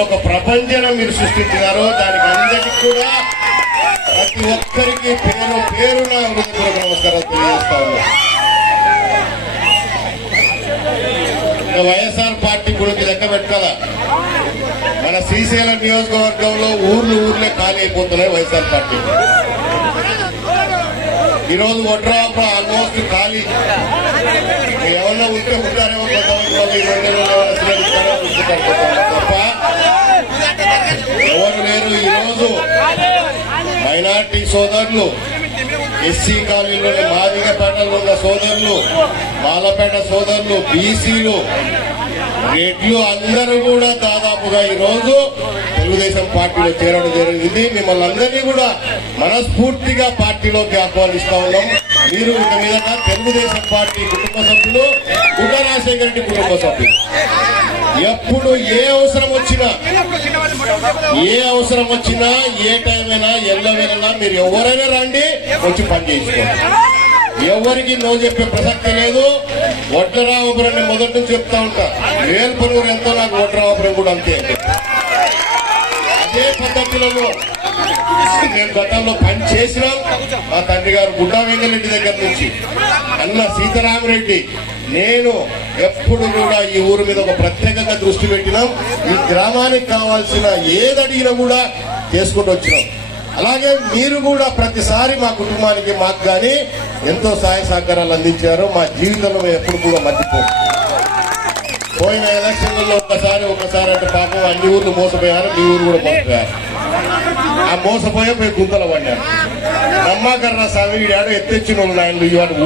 ఒక ప్రపంచం మీరు సృష్టించినారు దానికి అందరికి కూడా ప్రతి ఒక్కరికి పేరు పేరున హృదయపూర్వక నమస్కారాలు తెలియజేస్తా ఉన్నా వైఎస్ఆర్ పార్టీ గురించి లెక్క పెట్టాల? మన శ్రీశైలం నియోజకవర్గంలో ఊర్లు ఊర్లే ఖాళీ అయిపోతున్నాయి వైఎస్ఆర్ పార్టీ. ఈరోజు వడ్రాపు ఆల్మోస్ట్ ఖాళీ. ఎవరన్నా ఉంటే ఉంటారేమో కొంతమంది ఇరవై నెలలు తప్ప ఎవరు లేరు ఈరోజు మైనార్టీ సోదరులు ఎస్సీ కాలనీలోని మాదిగపేటలో ఉన్న సోదరులు మాలపేట సోదరులు బీసీలు రెడ్లు అందరూ కూడా దాదాపుగా ఈరోజు తెలుగుదేశం పార్టీలో చేరడం జరిగింది. మిమ్మల్ని అందరినీ కూడా మనస్ఫూర్తిగా పార్టీలోకి ఆహ్వానిస్తా ఉన్నాం. మీరు ఇక మీద తెలుగుదేశం పార్టీ కుటుంబ సభ్యులు గుడ్డ రాజశేఖర రెడ్డి కుటుంబ సభ్యులు. ఎప్పుడు ఏ అవసరం వచ్చినా ఏ అవసరం వచ్చినా ఏ టైం అయినా ఎల్లవేళలా మీరు ఎవరైనా రండి వచ్చి పని చేసుకోండి. ఎవరికి నో చెప్పే ప్రసక్తి లేదు. వడ్లరామపురం మొదటి నుంచి చెప్తా ఉంటా. వేల్పనూరు ఎంతో నాకు వడ్లరామపురం కూడా అంతే అదే పద్ధతిలో నేను గతంలో పని చేసినాం. మా తండ్రి గారు గుడ్డా వెంకరెడ్డి దగ్గర నుంచి. అన్న సీతారామరెడ్డి నేను ఎప్పుడు కూడా ఈ ఊరు మీద ఒక ప్రత్యేకంగా దృష్టి పెట్టినాం. ఈ గ్రామానికి కావాల్సిన ఏది అడిగినా కూడా చేసుకుంటూ వచ్చినాం. అలాగే మీరు కూడా ప్రతిసారి మా కుటుంబానికి మాకు కానీ ఎంతో సహాయ సహకారాలు అందించారు. మా జీవితంలో మేము ఎప్పుడు కూడా మర్చిపోం పోయిన ఎలక్షన్లలో ఒకసారి ఒకసారి అంటే పాపం అన్ని ఊర్లు మోసపోయారు మీ ఊరు కూడా మోసపోయారు. ఆ మోసపోయే పోయి గుంతలు పడ్డాడు నమ్మాకర్ర స్వామి ఏడో ఎత్తెచ్చిన వాళ్ళు ఆయన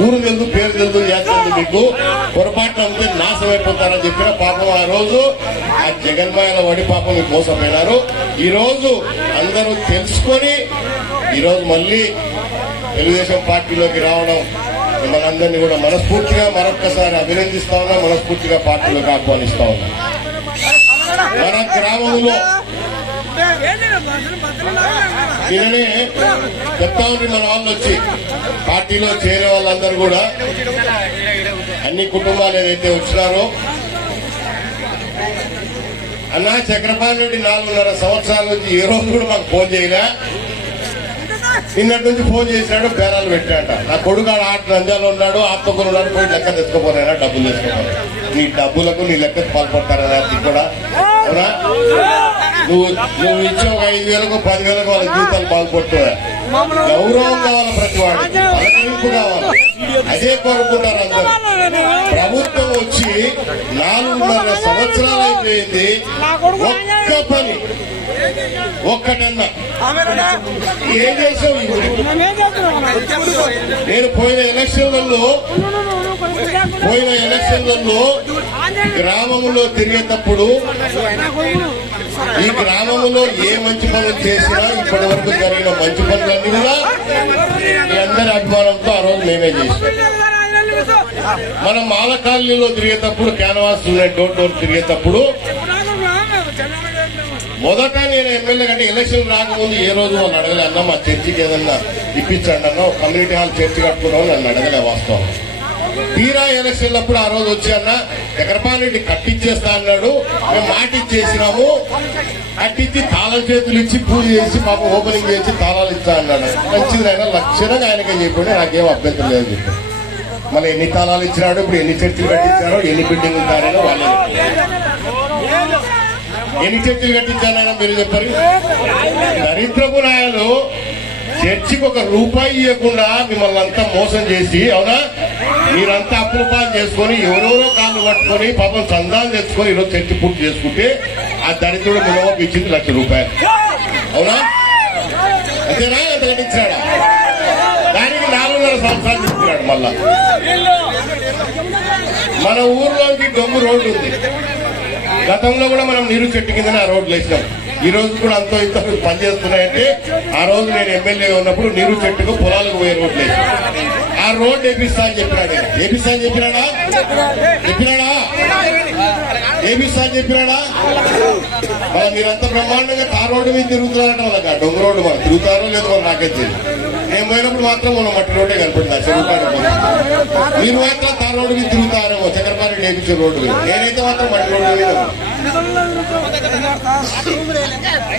ఊరు తెలుదు పేరు తెలుదు చేస్తుంది మీకు పొరపాటున ఉంటే నాశనం అయిపోతారని చెప్పిన పాపం ఆ రోజు. ఆ జగన్మాయల వడి పాపం మీకు మోసపోయినారు. ఈ రోజు అందరూ తెలుసుకొని ఈరోజు మళ్ళీ తెలుగుదేశం పార్టీలోకి రావడం మిమ్మల్ని అందరినీ కూడా మనస్ఫూర్తిగా మరొక్కసారి అభినందిస్తా ఉన్నా మనస్ఫూర్తిగా పార్టీలోకి ఆహ్వానిస్తా ఉన్నా. మన గ్రామంలో నిన్ననే చెప్తా మన వాళ్ళు వచ్చి పార్టీలో చేరే వాళ్ళందరూ కూడా అన్ని కుటుంబాలు ఏదైతే వచ్చినారో అన్నా చక్రపాణి రెడ్డి నాలుగున్నర సంవత్సరాల నుంచి ఏ రోజు కూడా మాకు ఫోన్ చేయలే. నిన్నటి నుంచి ఫోన్ చేసినాడు బేరాలు పెట్టాట నా కొడుకు ఆడ ఆట నంద్యాలు ఉన్నాడు ఆత్మకూరు ఉన్నాడు పోయి లెక్క తెచ్చుకోపోయినా డబ్బులు తెచ్చుకోపోయి నీ డబ్బులకు నీ లెక్క పాల్పడతారా కూడా? అవునా? నువ్వు నువ్వు ఇచ్చే ఒక ఐదు వేలకు పది వేలకు వాళ్ళ జీవితాలు బాగుపడుతున్నా గౌరవం కావాలి ప్రతి వాడు కావాలి. అదే కోరుకుంటారు అందరూ. ప్రభుత్వం వచ్చి నాలుగున్నర సంవత్సరాలు అయిపోయింది. ఒక్క పని. ఒక్కటన్నా. ఏం చేసావు? నేను పోయిన ఎలక్షన్లలో పోయిన ఎలక్షన్లలో గ్రామంలో తిరిగేటప్పుడు ఈ గ్రామంలో ఏ మంచి పనులు చేసినా ఇప్పటి వరకు జరిగిన మంచి పనులన్నీ కూడా మీ అందరి అభిమానంతో ఆ రోజు మేమే చేసాం మనం మాల కాలనీలో తిరిగేటప్పుడు క్యాన్వాస్ ఉన్నాయి డోర్ డోర్ తిరిగేటప్పుడు మొదట నేను ఎమ్మెల్యే కంటే ఎలక్షన్ రాకముందు ఏ రోజు వాళ్ళు అడగలే అన్న మా చర్చికి ఏదన్నా ఇప్పించండి అన్న ఒక కమ్యూనిటీ హాల్ చర్చి కట్టుకున్నాం నన్ను అడగలే వాస్తవం తీరా ఎలక్షన్ అప్పుడు ఆ రోజు వచ్చి అన్న ఎకరపాలెడ్డి కట్టించేస్తా అన్నాడు. మేము మాట ఇచ్చేసినాము. కట్టించి తాళాల చేతులు ఇచ్చి పూజ చేసి పాప ఓపెనింగ్ చేసి తాళాలు ఇస్తా అన్నాడు. మంచిది ఆయన లక్షణంగా ఆయనకే చెప్పండి నాకేం అభ్యంతరం లేదు చెప్పి మళ్ళీ ఎన్ని తాళాలు ఇచ్చినాడు ఇప్పుడు ఎన్ని చర్చలు కట్టించారో ఎన్ని బిల్డింగ్ ఉంటారో వాళ్ళే ఎన్ని చర్చలు కట్టించారైనా మీరు చెప్పారు? దరిద్రపు నాయలు చర్చికి ఒక రూపాయి ఇవ్వకుండా మిమ్మల్ని అంతా మోసం చేసి అవునా? మీరంతా అప్పుల పాలు చేసుకొని ఎవరెవరో కాళ్ళు పట్టుకొని పాపం చందాలు తెచ్చుకొని ఈరోజు చర్చి పూర్తి చేసుకుంటే ఆ దరిద్రుడు మినిమం ఇచ్చింది లక్ష రూపాయలు. అవునా? అంతేనా? ఎంత కట్టించాడా దానికి నాలుగున్నర సంవత్సరాలు చెప్తున్నాడు మళ్ళా. మన ఊర్లోకి డొమ్ము రోడ్డు ఉంది. గతంలో కూడా మనం నీరు చెట్టు కింద ఆ రోడ్లు వేసినాం. ఈ రోజు కూడా అంతో ఇంత పనిచేస్తున్నాయంటే ఆ రోజు నేను ఎమ్మెల్యే ఉన్నప్పుడు నీరు చెట్టుకు పొలాలకు పోయే రోడ్లు ఆ రోడ్డు వేపిస్తా అని చెప్పినాడు ఆయన. అని చెప్పినాడా చెప్పినాడా వేపిస్తా అని చెప్పినాడా మన మీరంతా బ్రహ్మాండంగా ఆ రోడ్డు మీద తిరుగుతున్నారంట వాళ్ళకి డొంగ రోడ్డు మనం తిరుగుతారో లేదో మనం నాకే తెలియదు నేను పోయినప్పుడు మాత్రం మనం మట్టి రోడ్డే కనపడింది ఆ చెరువు మీరు మాత్రం తా రోడ్డు మీద తిరుగుతారో చక్రపాణి నేర్పించే రోడ్డు మీద. నేనైతే మాత్రం మట్టి రోడ్డు మీద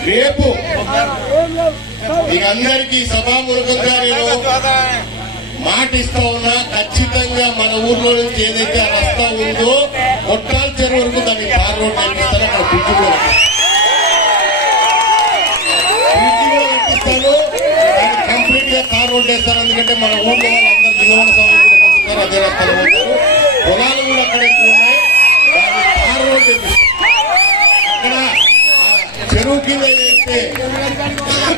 రేపు మీకు సభాముఖంగా నేను మాట ఇస్తా ఉన్నా ఖచ్చితంగా మన ఊర్లో నుంచి ఏదైతే రస్తా ఉందో కొట్టాల చెరువు వరకు దాన్ని కార్ రోడ్ కట్టిస్తాను అక్కడ బ్రిడ్జ్ కూడా బ్రిడ్జ్ కూడా కట్టిస్తాను దాన్ని కంప్లీట్గా కార్ రోడ్ వేస్తారు. ఎందుకంటే మన ఊర్లో వాళ్ళందరూ విలువల సమయం అదే రస్తాలో పొలాలు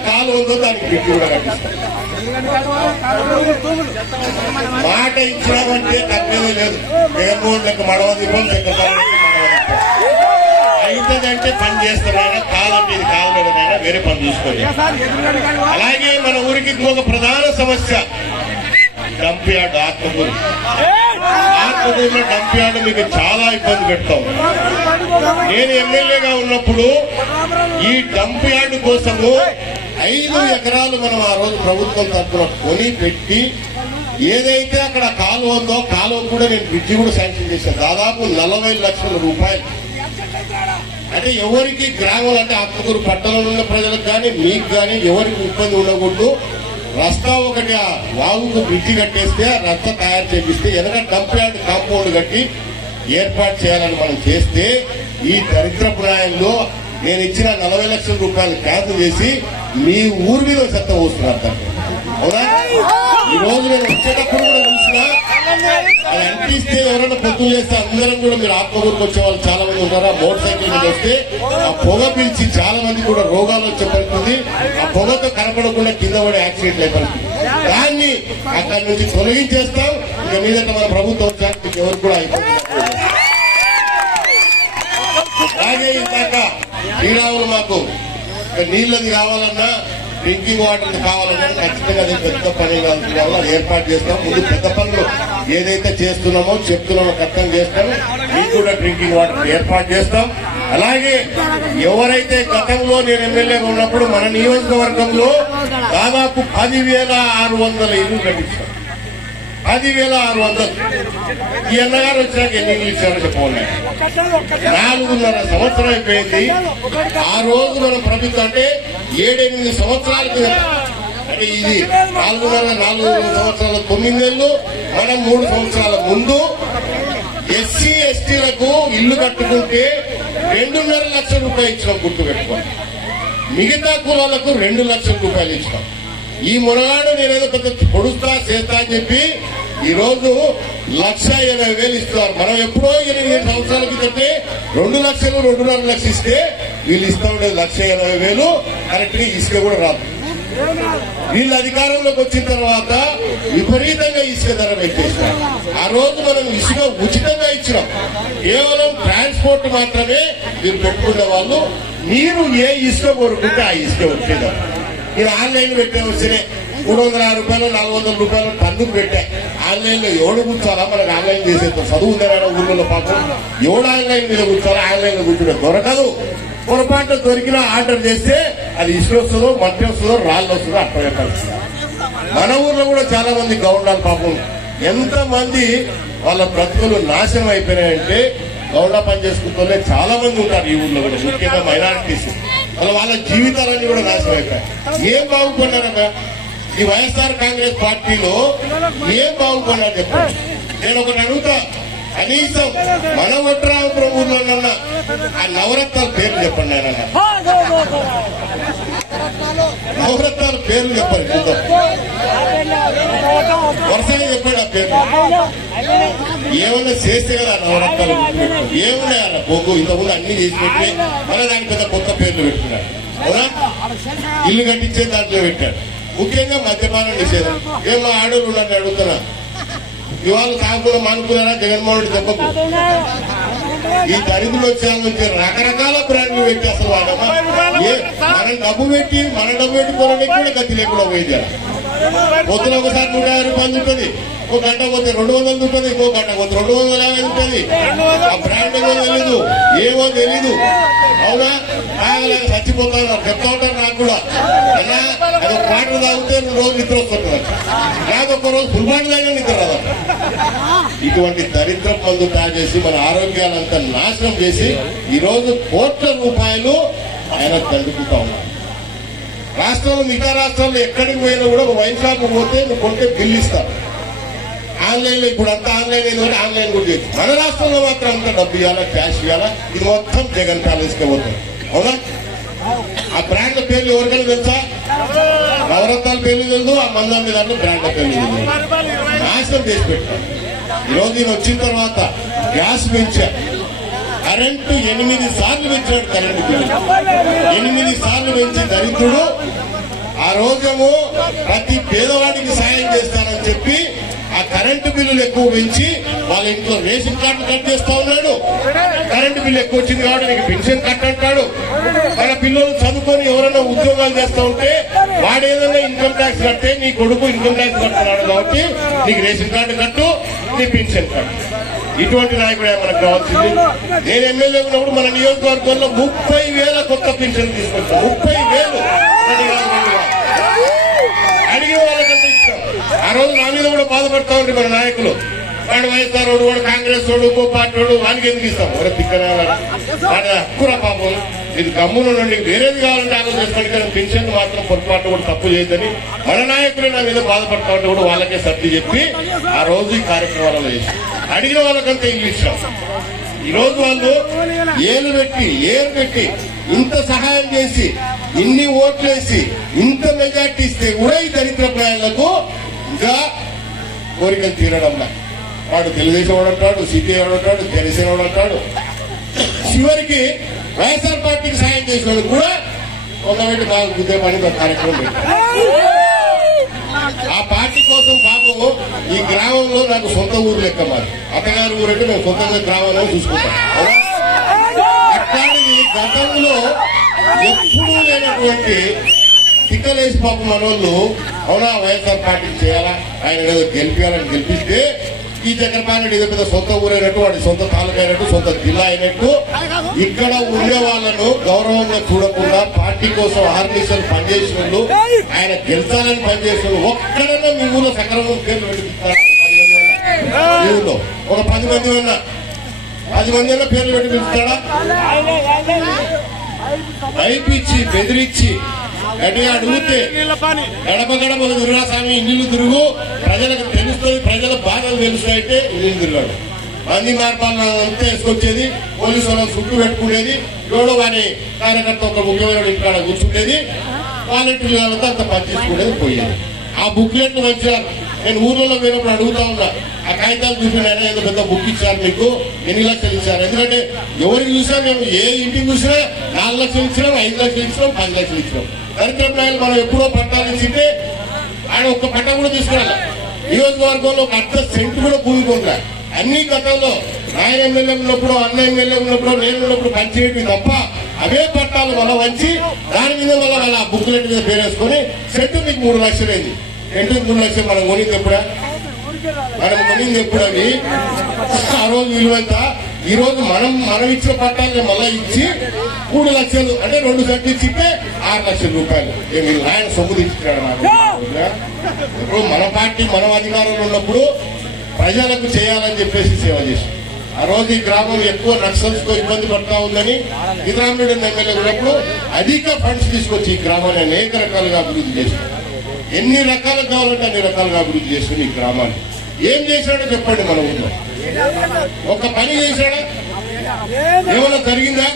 కాలు ఉందో దానికి బ్రిడ్జ్ కూడా మాట ఇచ్చినామంటే తప్పేమీ లేదు. జగన్మోహన్ లెక్క మడవ దీపం. సెక్రటరీ అవుతుందంటే పని చేస్తున్నారా కాదంటే ఇది కాదు లేదనైనా వేరే పని చూసుకోండి. అలాగే మన ఊరికి ఇంకొక ప్రధాన సమస్య. Dump yard Atmakur. ఆత్మకూరులో డంప్ యార్డ్ మీకు చాలా ఇబ్బంది పెడతాం. నేను ఎమ్మెల్యేగా ఉన్నప్పుడు ఈ డంప్ యార్డ్ కోసము ఐదు ఎకరాలు మనం ఆ రోజు ప్రభుత్వం తరఫున కొని పెట్టి ఏదైతే అక్కడ కాలువ ఉందో కాలువ కూడా నేను బ్రిడ్జి కూడా శాంక్షన్ చేశాను. దాదాపు నలభై లక్షల రూపాయలు. అంటే ఎవరికి గ్రామాలు అంటే ఆత్మకూరు పట్టణంలో ఉన్న ప్రజలకు కానీ మీకు కానీ ఎవరికి ఇబ్బంది ఉండకూడదు. రస్తా ఒకటి ఆ వాగుకు బ్రిడ్జి కట్టేస్తే ఆ రస్తా తయారు చేపిస్తే ఎనక డంప్ యార్డ్ కాంపౌండ్ కట్టి ఏర్పాటు చేయాలని మనం చేస్తే ఈ దరిద్ర ప్రాయంలో నేను ఇచ్చిన నలభై లక్షల రూపాయలు క్యాన్సిల్ చేసి మీ ఊరి మీద చెత్త పోస్తున్నారు. అవునా? ఈ రోజు నేను వచ్చేటప్పుడు కూడా చూసినా అది అంటిస్తే ఎవరైనా పొద్దులు చేస్తే అందరం కూడా మీరు ఆత్మకూరుకు వచ్చే వాళ్ళు చాలా మంది ఉంటారు ఆ మోటార్ సైకిల్ మీద వస్తే ఆ పొగ పిలిచి చాలా మంది కూడా రోగాలు వచ్చే పరిస్థితి ఆ పొగతో కనపడకుండా కింద పడే యాక్సిడెంట్ అయ్యే పరిస్థితి. దాన్ని అక్కడి నుంచి తొలగించేస్తాం. ఇక మీద మన ప్రభుత్వం వచ్చాక మీకు ఎవరు కూడా లేకుండా. అలాగే ఇందాక శ్రీరాములు మాకు నీళ్ళది కావాలన్నా డ్రింకింగ్ వాటర్ కావాలన్నా ఖచ్చితంగా అది పెద్ద పని కాదు కావాలి ఏర్పాటు చేస్తాం. ముందు పెద్ద పనులు ఏదైతే చేస్తున్నామో చెప్తున్నామో ఖచ్చితంగా చేస్తాం. మీకు కూడా డ్రింకింగ్ వాటర్ ఏర్పాటు చేస్తాం. అలాగే ఎవరైతే గతంలో నేను ఎమ్మెల్యేగా ఉన్నప్పుడు మన నియోజకవర్గంలో దాదాపు పదివేల ఆరు వందల ఇల్లు కట్టించాం. పదివేల ఆరు వందలు. ఈ అన్నగారు వచ్చినాక ఎన్ని ఇచ్చారో చెప్పండి నాలుగున్నర సంవత్సరం అయిపోయింది. ఆ రోజు మన ప్రభుత్వం అంటే ఏడెనిమిది సంవత్సరాల అంటే ఇది నాలుగున్నర నాలుగు సంవత్సరాల తొమ్మిదేళ్ళు మనం మూడు సంవత్సరాల ముందు ఎస్సీ ఎస్టీలకు ఇల్లు కట్టుకుంటే రెండున్నర లక్షల రూపాయలు ఇచ్చినాం గుర్తు పెట్టుకోండి. మిగతా కులాలకు రెండు లక్షల రూపాయలు ఇచ్చినాం. ఈ మునగాడు నేనేదో పెద్ద పొడుస్తా చేస్తా అని చెప్పి ఈ రోజు లక్ష ఎనభై వేలు ఇస్తున్నారు. మనం ఎప్పుడో ఎనిమిది సంవత్సరాల క్రితమే రెండు లక్షలు రెండున్నర లక్షలు ఇస్తే వీళ్ళు ఇస్తా ఉండేది లక్ష ఎనభై వేలు కరెక్ట్గా ఇసుక కూడా రాదు. వీళ్ళు అధికారంలోకి వచ్చిన తర్వాత విపరీతంగా ఇసుక ధర పెట్టేస్తారు ఆ రోజు మనం ఇసుక ఉచితంగా ఇచ్చినాం. కేవలం ట్రాన్స్పోర్ట్ మాత్రమే మీరు పెట్టుకునే వాళ్ళు. మీరు ఏ ఇసుక కోరుకుంటే ఆ ఇసుక వచ్చేదారు మీరు ఆన్లైన్ పెట్టే వచ్చినాయి మూడు వందల యాభై రూపాయలు నాలుగు వందల రూపాయలు టన్నుకు పెట్టాయి ఆన్లైన్లో ఎవడు కూర్చోరా మనకు ఆన్లైన్ చేసేది చదువు ఉందరా ఊళ్ళో పాపం? ఎవడు ఆన్లైన్ మీద కూర్చోరా ఆన్లైన్లో కూర్చుంటే దొరకదు. పొరపాటు దొరికిన ఆర్డర్ చేస్తే అది ఇసుక వస్తుందో మట్టి వస్తుందో రాళ్ళు వస్తుందో అట్లా మన ఊర్లో కూడా చాలా మంది గౌండాలు పాపం. ఎంత మంది వాళ్ళ బ్రతుకులు నాశనం అయిపోయినాయంటే గౌండా పని చేసుకుంటూనే చాలా మంది ఉంటారు ఈ ఊర్లో కూడా ముఖ్యంగా మైనారిటీస్. వాళ్ళ వాళ్ళ జీవితాలన్నీ కూడా నాశనం అయిపోయాయి. ఏం బాగుపడినారన్నా ఈ వైఎస్ఆర్ కాంగ్రెస్ పార్టీలో ఏం బాగుపడినారు చెప్పండి నేను ఒకటి అడుగుతా. కనీసం మన వడ్రామపురం ఊర్లో ఉన్న ఆ నవరత్నాల పేర్లు చెప్పండి ఆయన నవరత్నాలు పేర్లు చెప్పండి వరుసగా చెప్పాడు ఆ పేర్లు. ఏమన్నా చేస్తే కదా నవరత్నాలు. గుర్తుపెట్టుకో. బొగ్గు ఇంతకుముందు అన్ని చేసి పెట్టి మన దాని పెద్ద కొత్త పేర్లు పెట్టుకున్నాడు అవునా? ఇల్లు కట్టించే దాంట్లో పెట్టాడు ముఖ్యంగా మద్యపానం నిషేధం ఏం మా ఆడోళ్ళు అడుగుతున్నా ఇవాళ కాకుండా మానుకున్నారా? జగన్మోహన్ రెడ్డి దెబ్బకు ఈ దరిద్రులు వచ్చాక నుంచి రకరకాల బ్రాండ్లు పెట్టి అసలు వాడమ్మా మనం డబ్బు పెట్టి మన డబ్బు పెట్టి కొనడానికి కూడా గతి లేకుండా పోయింది. పొద్దున ఒకసారి నూట యాభై రూపాయలు ఉంటుంది ఒక గంట పోతే రెండు వందలు ఉంటుంది ఇంకో గంట పోతే రెండు వందల యాభై ఉంటుంది. ఆ బ్రాండ్ ఏమో తెలీదు ఏమో తెలీదు. అవునా? తాగలేక చచ్చిపోతాను చెప్తా ఉంటారు నాకు కూడా. అన్నా అది ఒక పాటలు తాగితే రోజు నిద్ర వస్తుంది నాకు. ఒక రోజు ఫుల్బాటు దాకా నిద్ర రాదు. ఇటువంటి దరిద్ర మందు తాగేసి మన ఆరోగ్యాలంతా నాశనం చేసి ఈరోజు కోట్ల రూపాయలు ఆయన తల్లుకుంటా ఉన్నారు రాష్ట్రంలో మిగతా రాష్ట్రాల్లో ఎక్కడికి పోయినా కూడా ఒక వైన్ షాప్ పోతే నువ్వు కొంటే బిల్లు ఇస్తావు ఆన్లైన్ ఇప్పుడు అంతా ఆన్లైన్ అయింది కూడా ఆన్లైన్ కూడా చేయొచ్చు మన రాష్ట్రంలో మాత్రం అంతా డబ్బు ఇవ్వాలా క్యాష్ ఇవ్వాలా? ఇది మొత్తం జగన్ ప్యాలెస్కే పోతుంది. అవునా? ఆ బ్రాండ్ల పేర్లు ఎవరికైనా తెలుసా? నవరత్నాల పేర్లు తెలుసు ఆ మందాన్ని దాంట్లో బ్రాండ్ల పేర్లు తెలుసు. నాశనం చేసి పెట్టారు ఈరోజు ఈయన వచ్చిన తర్వాత గ్యాస్ పెంచారు కరెంటు ఎనిమిది సార్లు పెంచాడు కరెంటు బిల్లు. ఎనిమిది సార్లు పెంచి దరిద్రుడు. ఆ రోజేమో ప్రతి పేదవాడికి సాయం చేస్తానని చెప్పి ఆ కరెంటు బిల్లులు ఎక్కువ పెంచి వాళ్ళ ఇంట్లో రేషన్ కార్డు కట్ చేస్తా ఉన్నాడు. కరెంటు బిల్లు ఎక్కువ వచ్చింది కాబట్టి నీకు పెన్షన్ కట్ అంటాడు. మన పిల్లలు చదువుకొని ఎవరైనా ఉద్యోగాలు చేస్తా ఉంటే వాడు ఏదైనా ఇన్కమ్ ట్యాక్స్ కడితే నీ కొడుకు ఇన్కమ్ ట్యాక్స్ కడుతున్నాడు కాబట్టి నీకు రేషన్ కార్డు కట్టు నీ పెన్షన్ కట్టు. ఇటువంటి నాయకుడే మనకు కావాల్సింది? నేను ఎమ్మెల్యే ఉన్నప్పుడు మన నియోజకవర్గంలో ముప్పై వేల కొత్త పెన్షన్ తీసుకొచ్చాను ముప్పై వేలు ఒకటి కాదు, రెండు కాదు. అడిగే వాళ్ళకంటే ఇష్టం ఆ రోజు నా మీద కూడా బాధపడతా ఉండే మన నాయకులు. వాడు వైఎస్ఆర్ వాడు వాడు కాంగ్రెస్ వాడు ఇంకో పార్టీ వాడు వానికి ఎందుకు ఇస్తాం? ఒరే పిక్కరా వాడి హక్కురా పాపం. ఇది గమ్మున నుండి వేరేది కావాలంటే ఆలోచన చేసుకోండి. కానీ పెన్షన్ మాత్రం పొరపాటు కూడా తప్పు చేయొద్దని మన నాయకులు నా మీద బాధపడతా ఉంటే కూడా వాళ్ళకే సర్ది చెప్పి ఆ రోజు ఈ కార్యక్రమాలలో చేసి అడిగిన వాళ్ళకంతా ఇల్లు ఇచ్చాం ఈ రోజు వాళ్ళు ఏలు పెట్టి ఏలు పెట్టి ఇంత సహాయం చేసి ఇన్ని ఓట్లేసి ఇంత మెజార్టీ ఇస్తే కూడా ఈ దరిద్ర ప్రయాణాలకు ఇంకా కోరికలు తీరడంలా వాడు తెలుగుదేశం వాడు అంటాడు సిపిఐ వాడు అంటాడు జనసేన వాడు అంటాడు. చివరికి వైఎస్ఆర్ పార్టీకి సాయం చేసిన కూడా ఒకవేళ బాగా గుద్దే పని ఒక కార్యక్రమం ఆ పార్టీ కోసం పాపం ఈ గ్రామంలో నాకు సొంత ఊరు లెక్క మరి అత్తగారి ఊరు అంటే మేము సొంతంగా గ్రామంలో చూసుకుంటాం. అట్లాంటిది గతంలో ఎప్పుడూ లేనటువంటి తిక్కలేసి పాపం మనోళ్ళు అవునా వైఎస్ఆర్ పార్టీకి చేయాలా? ఆయన ఏదో గెలిపించాలని గెలిపిస్తే ఈ చక్రపాణి రెడ్డి ఏదో పెద్ద సొంత ఊరైనట్టు వాడి సొంత తాలూకా అయినట్టు సొంత జిల్లా అయినట్టు ఇక్కడ ఉండే వాళ్ళను గౌరవంగా చూడకుండా పార్టీ కోసం ఆర్మీసలు పనిచేసిన వాళ్ళు ఆయన గెలిచాలని పనిచేసిన వాళ్ళు ఒక్కడన్నా మీ ఊళ్ళో సక్రమం పేర్లు ఊళ్ళో ఒక పది మంది ఉన్నా పది మంది పేర్లు పెట్టి పిలుస్తాడా భయపించి బెదిరించి గట్టిగా అడిగితే గడప గడప తిరుగా స్వామి ఇల్లు తిరుగు. ప్రజలకు తెలుస్తుంది ప్రజల బాధలు తెలుస్తాయంటే ఇల్లు తిరిగాడు. మంది మార్పాలను అంతా వేసుకొచ్చేది పోలీసు వాళ్ళని చుట్టూ పెట్టుకునేది ఎవడో వారి కార్యకర్త ఒక ముఖ్యమైన ఇక్కడ కూర్చుండేది వాలంటీర్ వాళ్ళంతా అంత పనిచేసుకునేది పోయేది. ఆ బుక్లెట్ వచ్చారు నేను ఊర్లలో పోయినప్పుడు అడుగుతా ఉన్నా ఆ కాగితాలు ఏదో పెద్ద బుక్ ఇచ్చారు మీకు ఎన్ని లక్షలు ఇచ్చారు? ఎందుకంటే ఎవరికి చూసినా మేము ఏ ఇంటికి చూసినా నాలుగు లక్షలు ఇచ్చినాం ఐదు లక్షలు ఇచ్చినాం పది లక్షలు ఇచ్చినాం. దరిద్ర ప్రాయాలు మనం ఎప్పుడో పట్టాలు ఇచ్చింటే ఆయన ఒక్క పట్ట కూడా తీసుకురాలి. నియోజకవర్గంలో ఒక అర్ధ సెంటు కూడా భూమి అన్ని గతంలో ఆయన ఎమ్మెల్యే ఉన్నప్పుడు అన్న ఎమ్మెల్యే ఉన్నప్పుడు నేను ఉన్నప్పుడు పనిచేయటం తప్ప అవే పట్టాలు మన వంచి దాని మీద వల్ల వాళ్ళ బుక్లెట్ మీద పేరేసుకొని సెంటు మీకు మూడు లక్షలు అయింది సెంటు మూడు లక్షలు మనం కొనింది ఎప్పుడా? మనం కొనింది ఎప్పుడు అవి ఆ రోజు విలువంత. ఈ రోజు మనం మనం ఇచ్చిన పట్టాలని మళ్ళా ఇచ్చి మూడు లక్షలు అంటే రెండు సెంట్లు ఇచ్చితే ఆరు లక్షల రూపాయలు. ఏమి ఆయన సొమ్ము తెచ్చినాడు ఇప్పుడు మన పార్టీ మనం అధికారంలో ఉన్నప్పుడు ప్రజలకు చేయాలని చెప్పేసి సేవ చేసి ఆ రోజు ఈ గ్రామం ఎక్కువ నక్సల్స్తో ఇబ్బంది పడతా ఉందని ఇతరాముడు ఎమ్మెల్యే ఉన్నప్పుడు అధిక ఫండ్స్ తీసుకొచ్చి ఈ గ్రామాన్ని అనేక రకాలుగా అభివృద్ధి చేశారు ఎన్ని రకాలు కావాలంటే అన్ని రకాలుగా అభివృద్ధి చేసుకుని ఈ గ్రామాన్ని. ఏం చేశాడో చెప్పండి మన ఊళ్ళో ఒక పని చేశాడా? ఏమైనా జరిగిందా?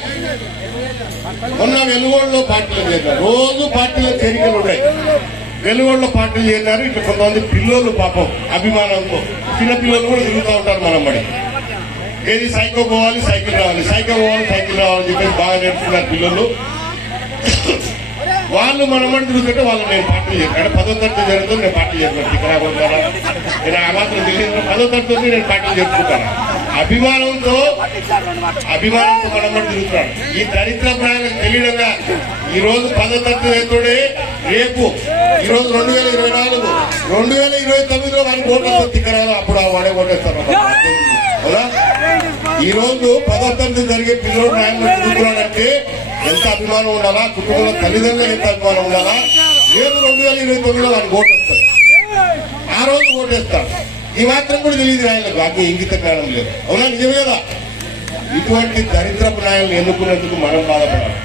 మొన్న వెలుగోళ్ళలో పార్టీలు చేశారు. రోజు పార్టీలో చేరికలు ఉన్నాయి. వెలుగోళ్ళలో పార్టీలు చేశారు ఇట్లా కొంతమంది పిల్లలు పాపం అభిమానంతో. చిన్న పిల్లలు కూడా తిరుగుతూ ఉంటారు మనం మరి. ఏది సైకిల్ పోవాలి సైకిల్ రావాలి. సైకిల్ పోవాలి సైకిల్ రావాలని చెప్పేసి బాగా నేర్చుకున్నారు పిల్లలు. వాళ్ళు మనమని అంటే వాళ్ళు నేను పార్టీ చేస్తాను. పదో తరగతి జరుగుతుంది నేను పార్టీ చేస్తాను. ఇక్కడ నేను ఆ మాత్రం తెలియదు. పదో తరగతి నేను పార్టీ చేసుకుంటాను అభిమానంతో అభిమానంతో మనం అంటే ఈ దరిద్ర ప్రయాణం తెలియడంగా ఈ రోజు పదో తరగతి చదువుతాడే రేపు ఈ రోజు రెండు వేల ఇరవై నాలుగు రెండు వేల ఇరవై తొమ్మిదిలో వారికి ఓట్లు తిక్కరాలు అప్పుడు ఆ వాడే ఓటేస్తారు. ఈ రోజు. పదో తరగతి జరిగే పిల్లలు న్యాయం ఎంత అభిమానం ఉండాలా కుటుంబంలో తల్లిదండ్రులకు ఎంత అభిమానం ఉండాలా రేపు రెండు వేల ఇరవై తొమ్మిదిలో వాడికి ఓటు వస్తారు. రోజు ఓటేస్తారు ఈ మాత్రం కూడా తెలియదు ఆయనకు అగ్ని ఇంగిత కారణం లేదు. అవునా? నిజమే కదా? ఇటువంటి దరిద్రపు నాయకులు ఎన్నుకున్నందుకు మనం బాధపడాలి.